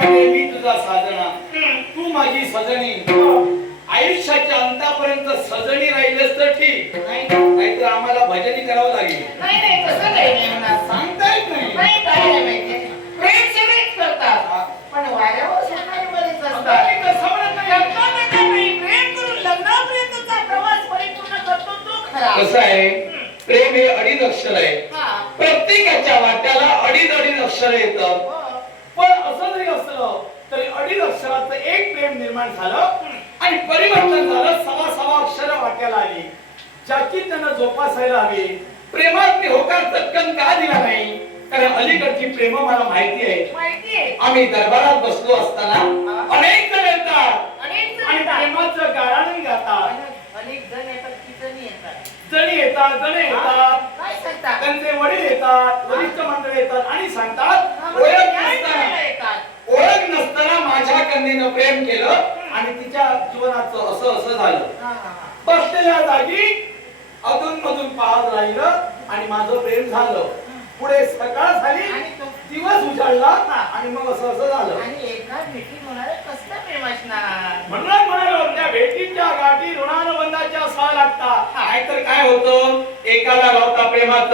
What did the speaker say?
म्हणते मी तुझा साजना, तू माझी सजनी. आयुष्याच्या अंतापर्यंत सजनी राहिलेस तर ठीक, नाहीतर आम्हाला भजनी करावं लागेल. नाही नाही तसं काही नाही म्हणा. सांगता येत नाही. नाही काय नाही माहिती. प्रेम सगळेच करतात, पण वाऱ्यावर सोडणारे बरेच असतात. मी तसं म्हणत नाही. लग्नानंतर नाही, प्रेम करून लग्नापर्यंतचा प्रवास परिपूर्ण करतो तो खरा. कसं आहे, प्रेम हे अडीच अक्षर आहे. हा. प्रत्येकाच्या वाट्याला अडीच अडीच अक्षर येतात. हो. पण असं जरी असलं तरी अडीच अक्षराचं एक प्रेम निर्माण झालं आणि परिवर्तन झालं. सवा सवा अक्षर वाट्याला आली, ज्याची त्यांना जोपासायला हवी. प्रेमात मी होकार चटकन का दिला नाही, कारण अलीकडची प्रेम मला माहिती आहे. माहिती आहे. आम्ही दरबारात बसलो असताना अनेक जण येतात अनेक जण आणि येतात. प्रेमाचं गाणं गातात. अनेक जण येतात की जणी येतात. जणी येतात, जणे येतात, काय सांगतात? त्यांचे वडील येतात, वरिष्ठ मंडळ येतात आणि सांगतात ओळख काय नसताना, येतात? ओळख नसताना माझ्या कन्येनं प्रेम केलं आणि तिच्या जीवनाचं असं असं झालं. बसलेल्या जागी अधून मधून पाहत राहिलं आणि माझं प्रेम झालं. पुढे सकाळ झाली, दिवस उजाडला आणि मग असं असं झालं. आणि एका भेटी म्हणाले कसलं प्रेम असणार? म्हणून म्हणालो त्या भेटीच्या गाठी ऋणानुबंधाच्या सह लागतात. नाहीतर काय होतं, एकाला गावता प्रेमाचा